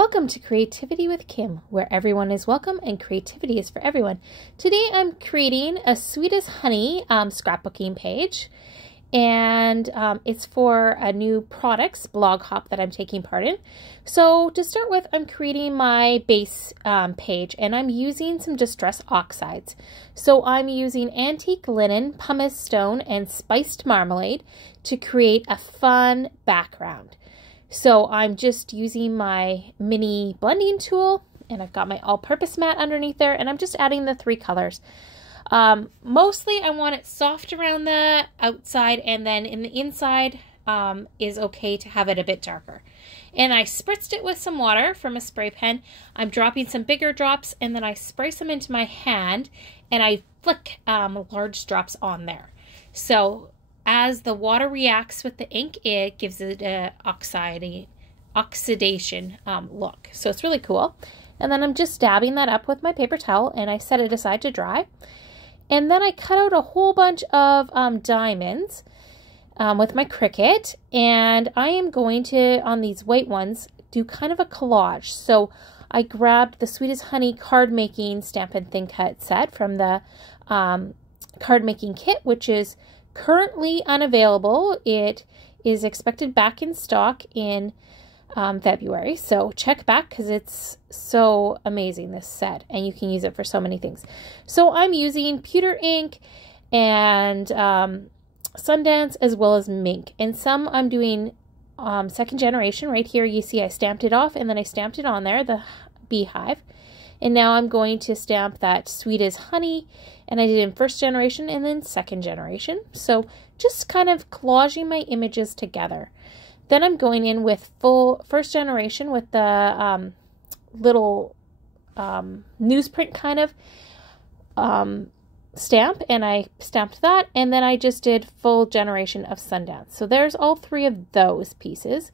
Welcome to Creativity with Kim, where everyone is welcome and creativity is for everyone. Today I'm creating a Sweet as Honey scrapbooking page, and it's for a new products blog hop that I'm taking part in. So to start with, I'm creating my base page, and I'm using some Distress Oxides. So I'm using antique linen, pumice stone, and spiced marmalade to create a fun background. So I'm just using my mini blending tool, and I've got my all-purpose mat underneath there, and I'm just adding the three colors. Mostly I want it soft around the outside, and then in the inside is okay to have it a bit darker. And I spritzed it with some water from a spray pen. I'm dropping some bigger drops, and then I spray some into my hand, and I flick large drops on there. So as the water reacts with the ink, it gives it an oxidation look. So it's really cool. And then I'm just dabbing that up with my paper towel, and I set it aside to dry. And then I cut out a whole bunch of diamonds with my Cricut, and I am going to, on these white ones, do kind of a collage. So I grabbed the Sweet as Honey card making stamp and thin cut set from the card making kit, which is currently unavailable. It is expected back in stock in February, so check back because it's so amazing, this set, and you can use it for so many things. So I'm using Pewter ink and Sundance as well as Mink, and some I'm doing second generation. Right here you see I stamped it off, and then I stamped it on there, the beehive. And now I'm going to stamp that Sweet as Honey, and I did in first generation and then second generation. So just kind of collaging my images together. Then I'm going in with full first generation with the little newsprint kind of stamp, and I stamped that, and then I just did full generation of Sundance. So there's all three of those pieces.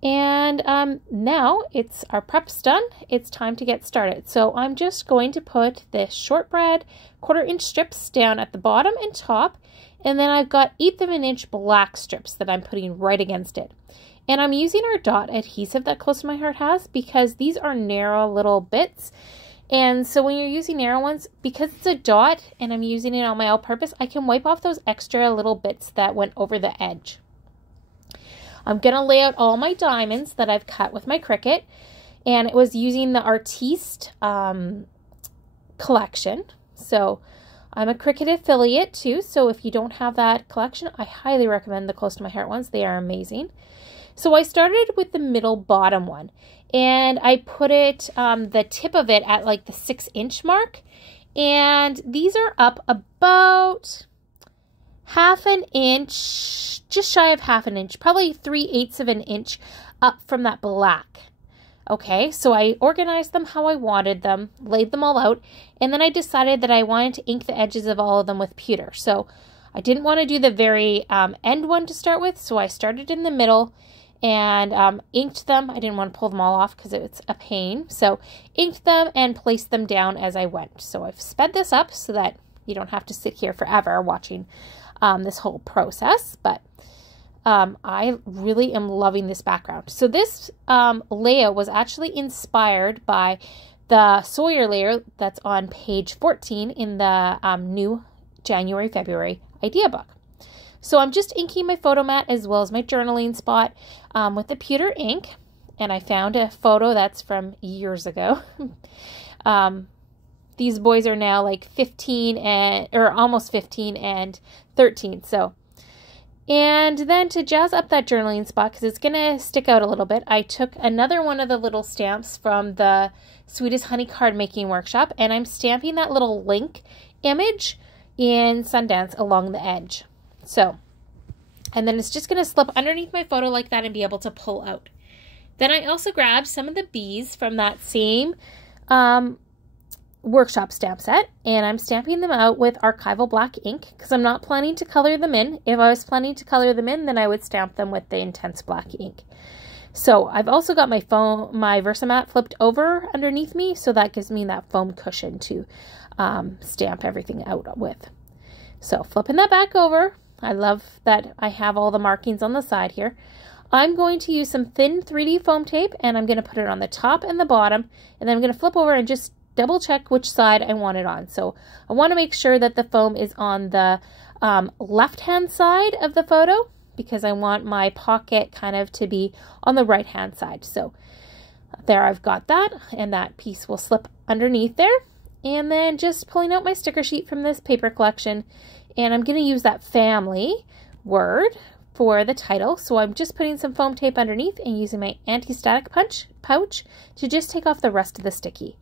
And now our prep's done. It's time to get started. So I'm just going to put the shortbread 1/4 inch strips down at the bottom and top, and then I've got 1/8 of an inch black strips that I'm putting right against it. And I'm using our dot adhesive that Close to My Heart has, because these are narrow little bits. And so when you're using narrow ones, because it's a dot and I'm using it on my all-purpose, I can wipe off those extra little bits that went over the edge. I'm going to lay out all my diamonds that I've cut with my Cricut, and it was using the Artiste collection. So I'm a Cricut affiliate too, so if you don't have that collection, I highly recommend the Close to My Heart ones. They are amazing. So I started with the middle bottom one, and I put it, the tip of it at like the 6-inch mark, and these are up about 1/2 inch, just shy of 1/2 inch, probably 3/8 of an inch up from that black. Okay, so I organized them how I wanted them, laid them all out, and then I decided that I wanted to ink the edges of all of them with pewter. So I didn't want to do the very end one to start with, so I started in the middle and inked them. I didn't want to pull them all off because it's a pain. So inked them and placed them down as I went. So I've sped this up so that you don't have to sit here forever watching this whole process, but I really am loving this background. So this layout was actually inspired by the Sawyer layer that's on page 14 in the new January-February idea book. So I'm just inking my photo mat as well as my journaling spot with the pewter ink, and I found a photo that's from years ago. These boys are now like 15 or almost 15 and 13. So, and then to jazz up that journaling spot, because it's going to stick out a little bit, I took another one of the little stamps from the Sweet as Honey Cardmaking Workshop, and I'm stamping that little link image in Sundance along the edge. So, and then it's just going to slip underneath my photo like that and be able to pull out. Then I also grabbed some of the bees from that same workshop stamp set, and I'm stamping them out with Archival Black ink because I'm not planning to color them in. If I was planning to color them in, then I would stamp them with the intense black ink. So I've also got my Versamat flipped over underneath me, so that gives me that foam cushion to stamp everything out with. So flipping that back over, I love that I have all the markings on the side here. I'm going to use some thin 3D foam tape, and I'm going to put it on the top and the bottom, and then I'm going to flip over and just double check which side I want it on. So I want to make sure that the foam is on the left-hand side of the photo, because I want my pocket kind of to be on the right-hand side. So there, I've got that, and that piece will slip underneath there. And then just pulling out my sticker sheet from this paper collection, and I'm going to use that family word for the title. So I'm just putting some foam tape underneath and using my anti-static pouch to just take off the rest of the sticky.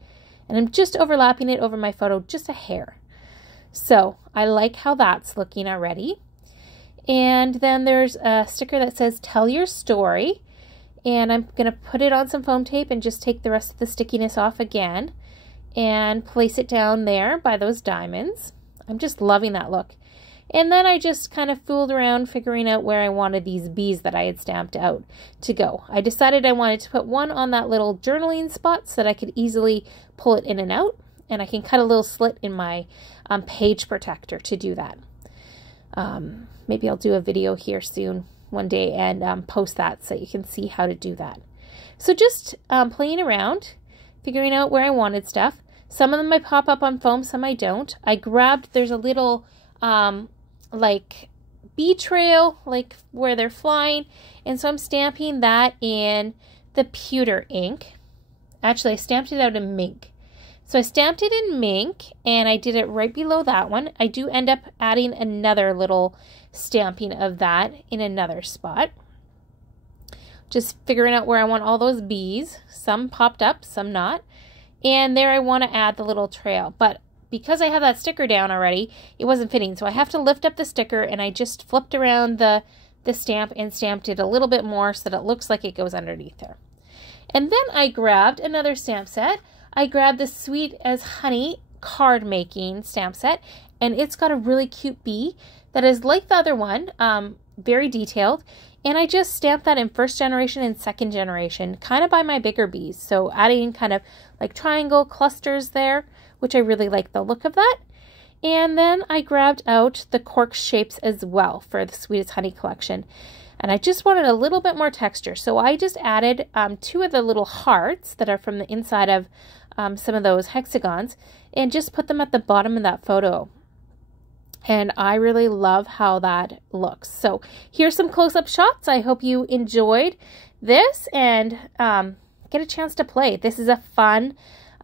And I'm just overlapping it over my photo just a hair. So I like how that's looking already. And then there's a sticker that says tell your story, and I'm going to put it on some foam tape and just take the rest of the stickiness off again and place it down there by those diamonds. I'm just loving that look. And then I just kind of fooled around figuring out where I wanted these bees that I had stamped out to go. I decided I wanted to put one on that little journaling spot so that I could easily pull it in and out, and I can cut a little slit in my page protector to do that. Maybe I'll do a video here soon one day and post that so you can see how to do that. So just playing around, figuring out where I wanted stuff. Some of them I pop up on foam, some I don't. I grabbed, there's a little like bee trail, like where they're flying, and so I'm stamping that in the Pewter ink. Actually, I stamped it out in Mink. So I stamped it in Mink, and I did it right below that one. I do end up adding another little stamping of that in another spot. Just figuring out where I want all those bees. Some popped up, some not. And there I want to add the little trail. But because I have that sticker down already, it wasn't fitting. So I have to lift up the sticker, and I just flipped around the stamp and stamped it a little bit more so that it looks like it goes underneath there. And then I grabbed another stamp set. I grabbed the Sweet as Honey card making stamp set, and it's got a really cute bee that is like the other one, very detailed. And I just stamped that in 1st generation and 2nd generation, kind of by my bigger bees. So adding kind of like triangle clusters there, which I really like the look of that. And then I grabbed out the Cork shapes as well for the Sweet as Honey collection. And I just wanted a little bit more texture. So I just added 2 of the little hearts that are from the inside of some of those hexagons, and just put them at the bottom of that photo. And I really love how that looks. So here's some close-up shots. I hope you enjoyed this and get a chance to play. This is a fun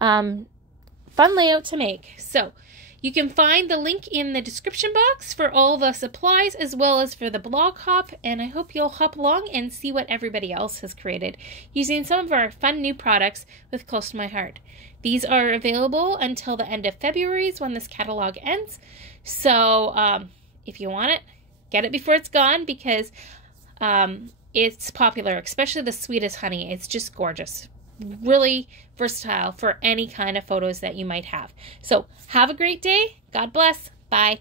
layout to make. So you can find the link in the description box for all the supplies as well as for the blog hop, and I hope you'll hop along and see what everybody else has created using some of our fun new products with Close to My Heart. These are available until the end of February when this catalog ends. So if you want it, get it before it's gone, because it's popular, especially the Sweet as Honey. It's just gorgeous. Really versatile for any kind of photos that you might have. So have a great day. God bless. Bye.